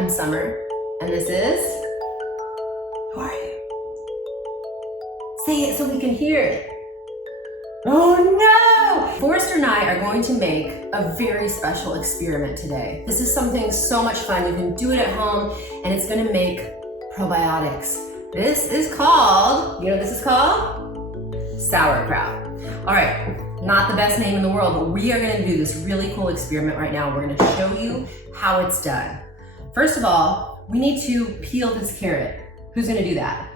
I'm Summer, and this is... Who are you? Say it so we can hear it. Oh no! Forrester and I are going to make a very special experiment today. This is something so much fun. You can do it at home, and it's gonna make probiotics. This is called, you know what this is called? Sauerkraut. All right, not the best name in the world, but we are gonna do this really cool experiment right now. We're gonna show you how it's done. First of all, we need to peel this carrot. Who's gonna do that?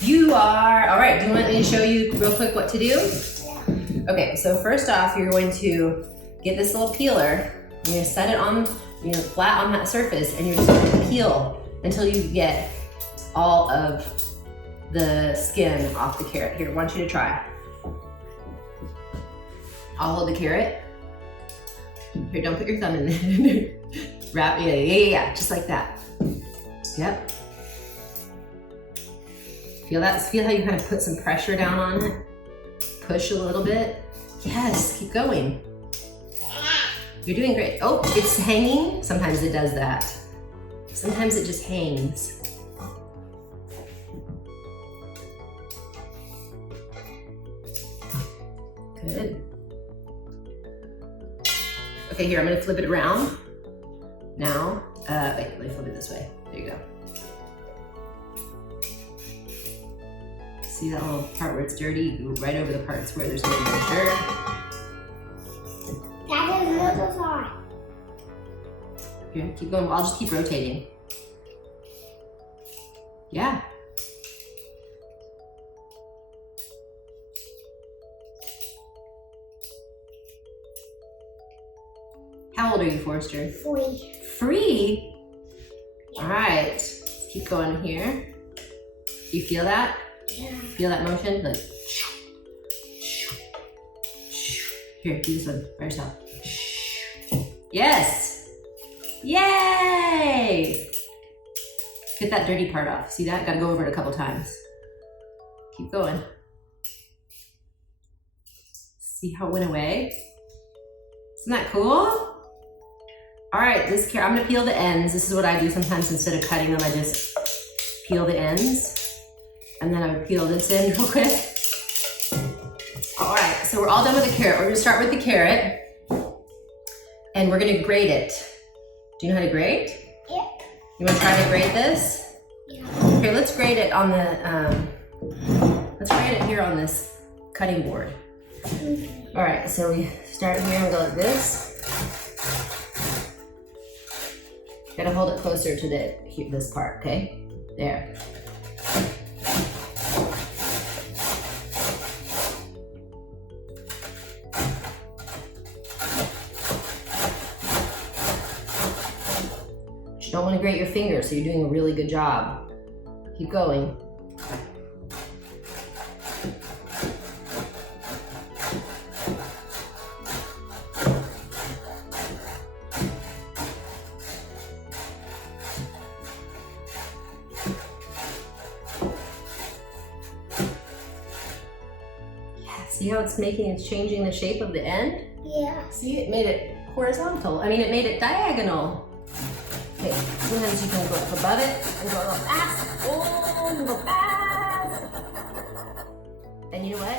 You are. All right, do you want me to show you real quick what to do? Yeah. Okay, so first off, you're going to get this little peeler. You're gonna set it on, flat on that surface, and you're just gonna peel until you get all of the skin off the carrot. Here, I want you to try. All of the carrot. Here, don't put your thumb in there. Wrap, yeah, just like that. Yep. Feel that? Feel how you kind of put some pressure down on it? Push a little bit. Yes, keep going. You're doing great. Oh, it's hanging. Sometimes it does that. Sometimes it just hangs. Good. Okay, here, I'm gonna flip it around. Now, wait, let me flip it this way. There you go. See that little part where it's dirty? You go right over the parts where there's a little bit of dirt. That is another side. Here, keep going. I'll just keep rotating. Yeah. How old are you, Forrester? 3. 3? Yeah. All right, let's keep going here. You feel that? Yeah. Feel that motion? Like, here, do this one by yourself. Yes! Yay! Get that dirty part off. See that? Gotta go over it a couple times. Keep going. See how it went away? Isn't that cool? All right, this carrot, I'm gonna peel the ends. This is what I do sometimes. Instead of cutting them, I just peel the ends. And then I would peel this in real quick. All right, so we're all done with the carrot. We're gonna start with the carrot, and we're gonna grate it. Do you know how to grate? Yep. You wanna try to grate this? Yeah. Okay, let's grate it on the, let's grate it here on this cutting board. All right, so we start here and go like this. Gotta hold it closer to this part, okay? There. You don't want to grate your fingers, so you're doing a really good job. Keep going. See how it's changing the shape of the end? Yeah. See, it made it horizontal. I mean, it made it diagonal. Okay, sometimes you can go up above it and go a little fast. Oh, you go fast. And you know what?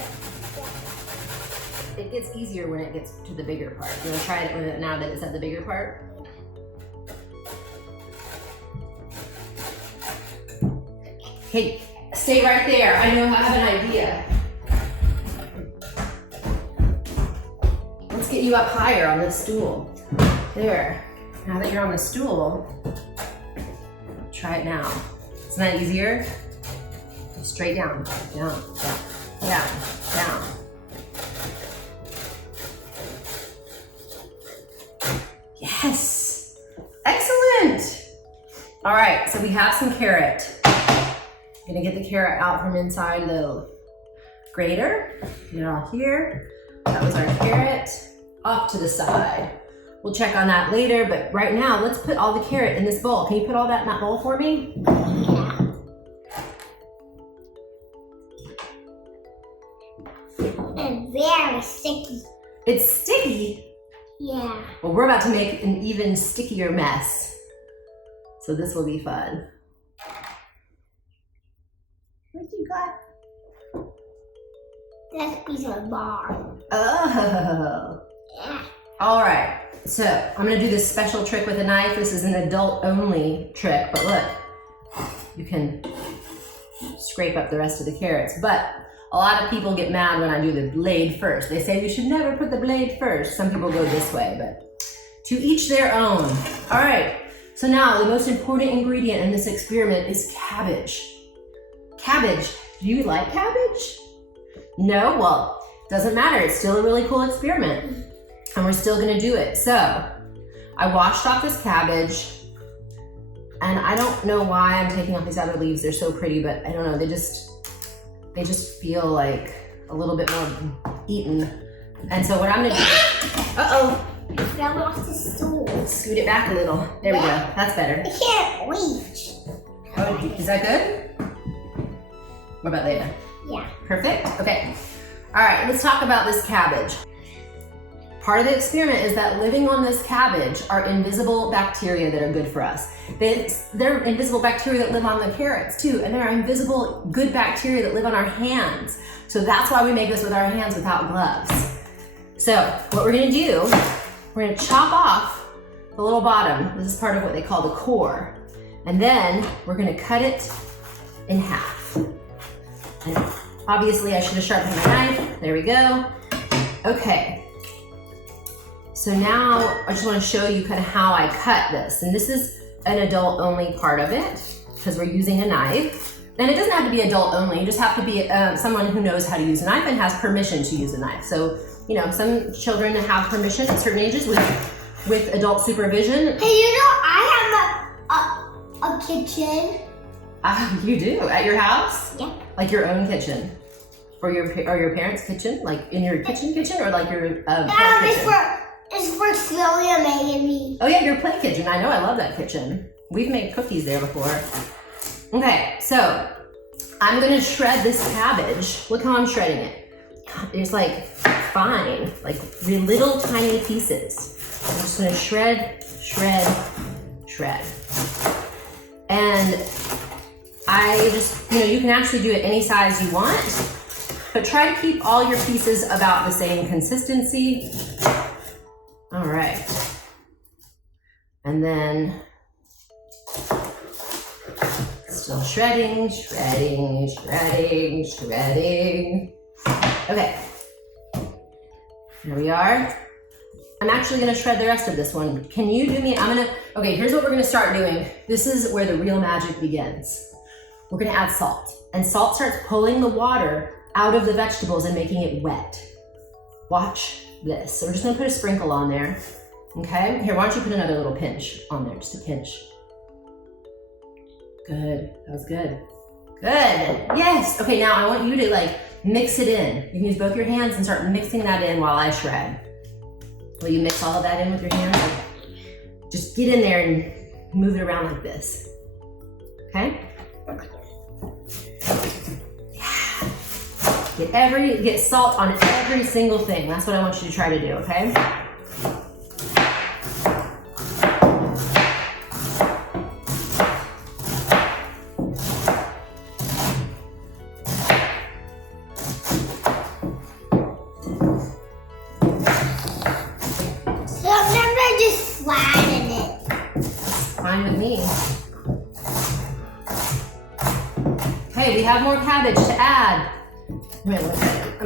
It gets easier when it gets to the bigger part. You want to try it with it now that it's at the bigger part? Hey, stay right there. I know I have an idea. Let's get you up higher on this stool. There. Now that you're on the stool, try it now. Isn't that easier? Go straight down, down, down, down, down. Yes! Excellent! All right, so we have some carrot. I'm gonna get the carrot out from inside the grater. Get it all here. That was our carrot. Off to the side. We'll check on that later, but right now, let's put all the carrot in this bowl. Can you put all that in that bowl for me? Yeah. It's very sticky. It's sticky? Yeah. Well, we're about to make an even stickier mess. So this will be fun. What you got? That's a piece of bar. Oh. Yeah. All right. So I'm gonna do this special trick with a knife. This is an adult-only trick, but look, you can scrape up the rest of the carrots. But a lot of people get mad when I do the blade first. They say you should never put the blade first. Some people go this way, but to each their own. All right. So now the most important ingredient in this experiment is cabbage. Cabbage. Do you like cabbage? No? Well, doesn't matter. It's still a really cool experiment. And we're still gonna do it. So I washed off this cabbage, and I don't know why I'm taking off these outer leaves. They're so pretty, but I don't know. They just feel like a little bit more eaten. And so what I'm gonna do, I fell off the stool. scoot it back a little. There we go. That's better. I can't reach. Oh, is that good? What about later? Yeah. Perfect. Okay. All right, let's talk about this cabbage. Part of the experiment is that living on this cabbage are invisible bacteria that are good for us. They're invisible bacteria that live on the carrots too, and there are invisible good bacteria that live on our hands. So that's why we make this with our hands without gloves. So what we're gonna do, we're gonna chop off the little bottom. This is part of what they call the core. And then we're gonna cut it in half. And obviously I should have sharpened my knife. There we go. Okay. So now I just want to show you kind of how I cut this. And this is an adult only part of it because we're using a knife. And it doesn't have to be adult only. You just have to be someone who knows how to use a knife and has permission to use a knife. So, you know, some children have permission at certain ages with adult supervision. Hey, you know, I have a kitchen. You do? At your house? Yeah. Like your own kitchen? Or your parents' kitchen? Like in your kitchen or like your play kitchen? It's for Celia, May, and me. Oh yeah, your play kitchen. I know, I love that kitchen. We've made cookies there before. Okay, so I'm gonna shred this cabbage. Look how I'm shredding it. It's like fine, like little tiny pieces. I'm just gonna shred, shred, shred. And I just, you know, you can actually do it any size you want, but try to keep all your pieces about the same consistency. All right. And then still shredding, shredding, shredding, shredding. Okay. Here we are. I'm actually gonna shred the rest of this one. Can you do me, okay, here's what we're gonna start doing. This is where the real magic begins. We're gonna add salt. And salt starts pulling the water out of the vegetables and making it wet. Watch this. So we're just gonna put a sprinkle on there. Okay, here, why don't you put another little pinch on there, just a pinch. Good, that was good. Good, yes. Okay, now I want you to like mix it in. You can use both your hands and start mixing that in while I shred. Will you mix all of that in with your hands? Just get in there and move it around like this. Okay? Get salt on every single thing. That's what I want you to try to do, okay? Sometimes I just flatten it. Fine with me. Okay, we have more cabbage to add. I'm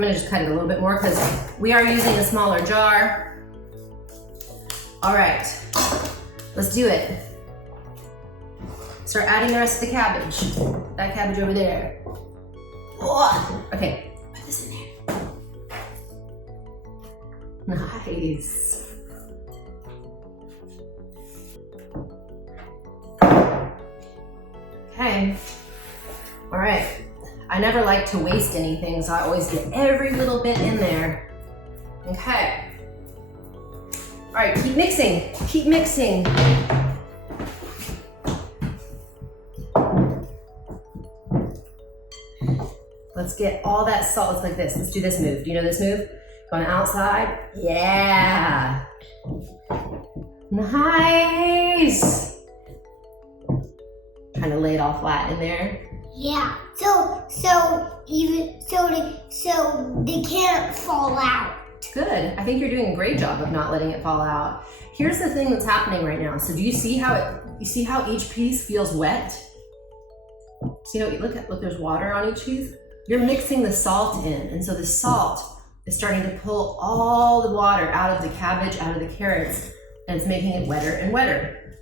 gonna just cut it a little bit more because we are using a smaller jar. All right, let's do it. Start adding the rest of the cabbage. That cabbage over there. Oh, okay, put this in there. Nice. Okay, all right. I never like to waste anything, so I always get every little bit in there. Okay. All right, keep mixing, keep mixing. Let's get all that salt, it's like this. Let's do this move. Do you know this move? Go on the outside. Yeah. Nice. kind of lay it all flat in there. Yeah. So they can't fall out. Good. I think you're doing a great job of not letting it fall out. Here's the thing that's happening right now. So do you see how each piece feels wet? See how, look, there's water on each piece? You're mixing the salt in, and so the salt is starting to pull all the water out of the cabbage, out of the carrots, and it's making it wetter and wetter.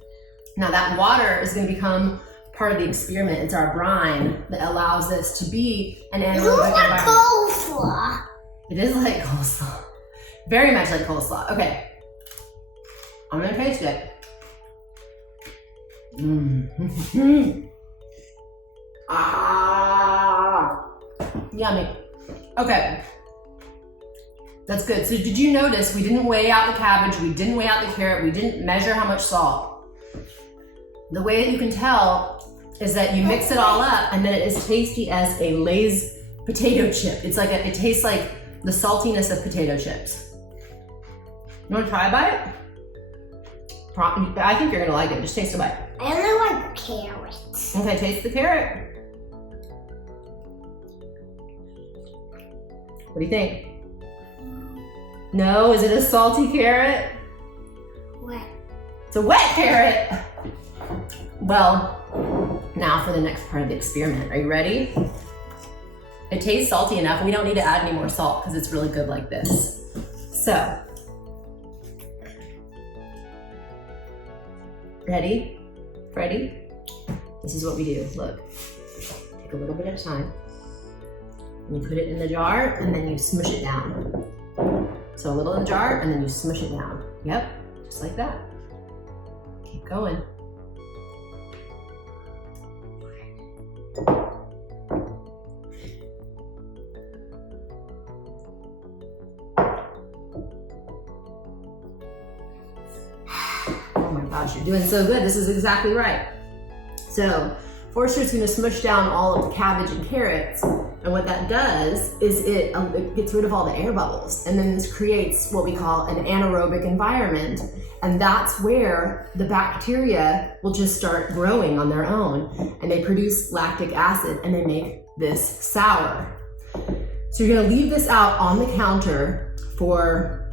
Now that water is going to become part of the experiment. It's our brine that allows this to be an anaerobic It looks like environment. coleslaw. It is like coleslaw. Very much like coleslaw. Okay. I'm going to taste it. Ah, yummy. Okay. That's good. So did you notice we didn't weigh out the cabbage, we didn't weigh out the carrot, we didn't measure how much salt. The way that you can tell is that you mix it all up and then it is tasty as a Lay's potato chip. It's like it tastes like the saltiness of potato chips. You want to try a bite? I think you're gonna like it. Just taste a bite. I only like carrots. Okay, taste the carrot. What do you think? No, is it a salty carrot? Wet. It's a wet carrot. Well, now for the next part of the experiment. Are you ready? It tastes salty enough. We don't need to add any more salt because it's really good like this. So, ready? Ready? This is what we do. Look, take a little bit of time. You put it in the jar and then you smush it down. So a little in the jar and then you smush it down. Yep, just like that. Keep going. Oh my gosh, you're doing so good. This is exactly right. So Forster's gonna smush down all of the cabbage and carrots, and what that does is it gets rid of all the air bubbles, and then this creates what we call an anaerobic environment, and that's where the bacteria will just start growing on their own, and they produce lactic acid, and they make this sour. So you're gonna leave this out on the counter for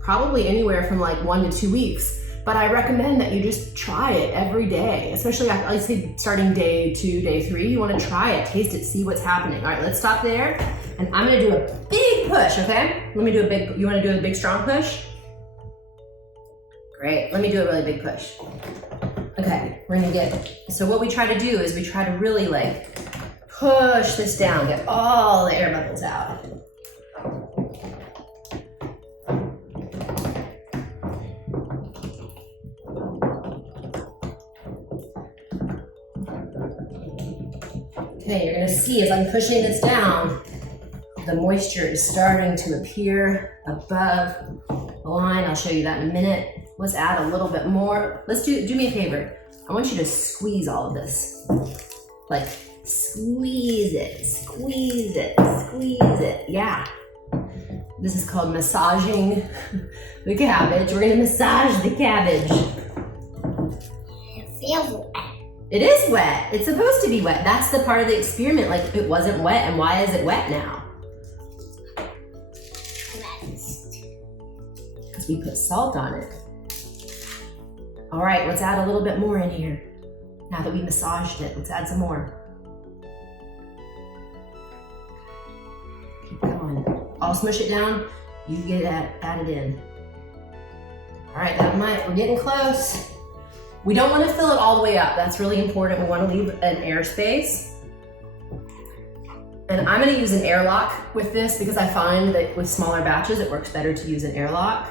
probably anywhere from like 1 to 2 weeks. But I recommend that you just try it every day, especially I'd say starting day 2, day 3, you wanna try it, taste it, see what's happening. All right, let's stop there. And I'm gonna do a big push, okay? Let me do you wanna do a big strong push? Great, let me do a really big push. Okay, we're gonna so what we try to do is we try to really like push this down, get all the air bubbles out. Okay, you're gonna see as I'm pushing this down, the moisture is starting to appear above the line. I'll show you that in a minute. Let's add a little bit more. Let's do me a favor. I want you to squeeze all of this. Like, squeeze it, squeeze it, squeeze it. Yeah. This is called massaging the cabbage. We're gonna massage the cabbage. It feels wet. It is wet. It's supposed to be wet. That's the part of the experiment. Like, it wasn't wet, and why is it wet now? Because we put salt on it. All right, let's add a little bit more in here. Now that we massaged it, let's add some more. Keep going. I'll smush it down. You get that added in. All right, we're getting close. We don't want to fill it all the way up. That's really important. We want to leave an air space. And I'm going to use an airlock with this because I find that with smaller batches, it works better to use an airlock.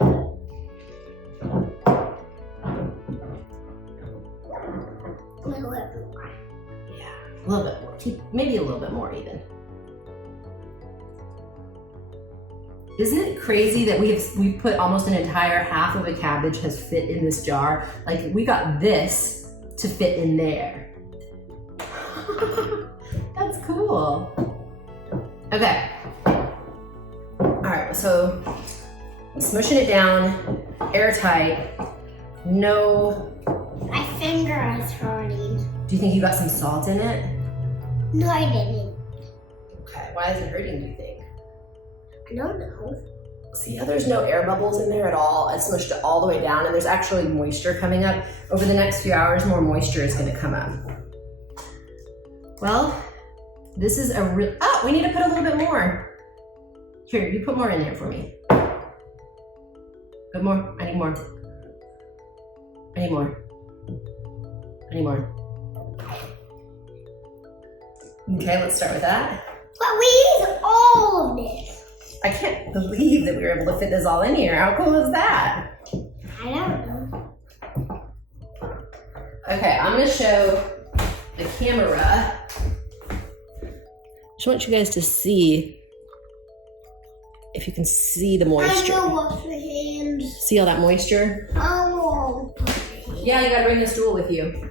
A little bit more. Yeah, a little bit more. Maybe a little bit more even. Isn't it crazy that we put almost an entire half of a cabbage has fit in this jar? Like, we got this to fit in there. That's cool. Okay. All right, so smushing it down, airtight, no My finger is hurting. Do you think you got some salt in it? No, I didn't. Okay, why is it hurting, do you think? I don't know. See how there's no air bubbles in there at all? I smushed it all the way down and there's actually moisture coming up. Over the next few hours, more moisture is gonna come up. Well, this is a real, oh, we need to put a little bit more. Here, you put more in there for me. Put more, I need more. I need more. I need more. Okay, let's start with that. But we use all of this. I can't believe that we were able to fit this all in here. How cool is that? I don't know. Okay, I'm gonna show the camera. Just want you guys to see if you can see the moisture. I will wash my hands. See all that moisture? I will. Yeah, you gotta bring the stool with you.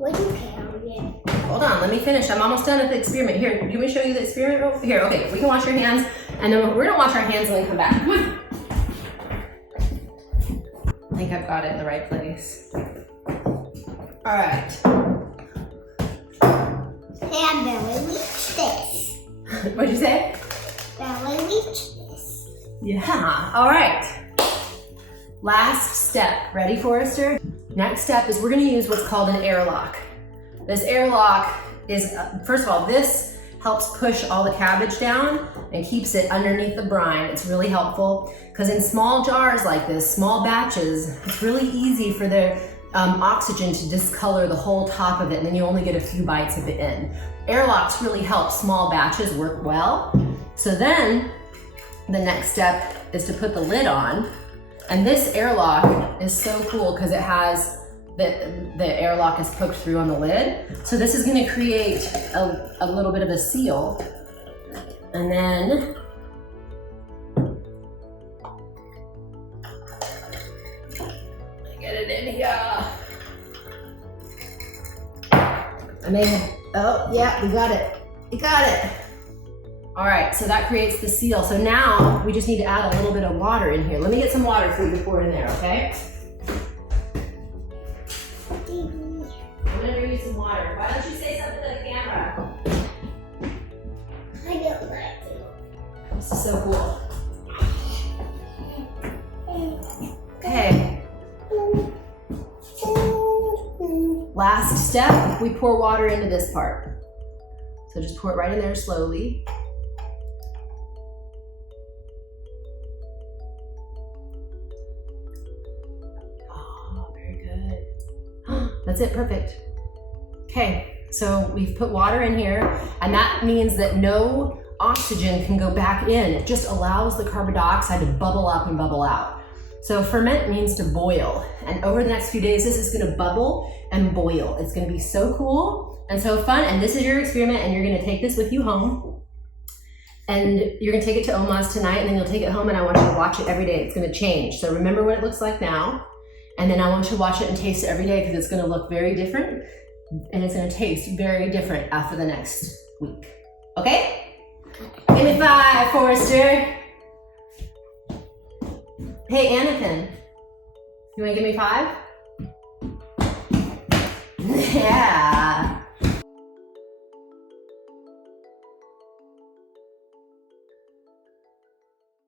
Would you carry it? Hold on, let me finish. I'm almost done with the experiment. Here, do you want me to show you the experiment? Here, okay, we can wash your hands, and then we're gonna wash our hands and then come back. Come on. I think I've got it in the right place. All right. Hey, I barely reached this. What'd you say? Barely reached this. Yeah, all right. Last step, ready, Forrester? Next step is we're gonna use what's called an airlock. This airlock is, first of all, this helps push all the cabbage down and keeps it underneath the brine. It's really helpful because in small jars like this, small batches, it's really easy for the oxygen to discolor the whole top of it and then you only get a few bites at the end. Airlocks really help small batches work well. So then the next step is to put the lid on. And this airlock is so cool because it has the airlock is poked through on the lid. So this is gonna create a little bit of a seal. And then get it in here. I may have, oh yeah, we got it. We got it. All right, so that creates the seal. So now we just need to add a little bit of water in here. Let me get some water for you to pour in there, okay? I'm gonna bring you some water. Why don't you say something to the camera? I don't like it. This is so cool. Okay. Last step, we pour water into this part. So just pour it right in there slowly. Oh, very good. That's it, perfect. Okay, so we've put water in here, and that means that no oxygen can go back in. It just allows the carbon dioxide to bubble up and bubble out. So ferment means to boil, and over the next few days, this is gonna bubble and boil. It's gonna be so cool and so fun, and this is your experiment, and you're gonna take this with you home, and you're gonna take it to Oma's tonight, and then you'll take it home, and I want you to watch it every day. It's gonna change. So remember what it looks like now, and then I want you to watch it and taste it every day because it's gonna look very different, and it's gonna taste very different after the next week. Okay? Give me 5, Forrester. Hey, Anakin, you wanna give me 5? Yeah.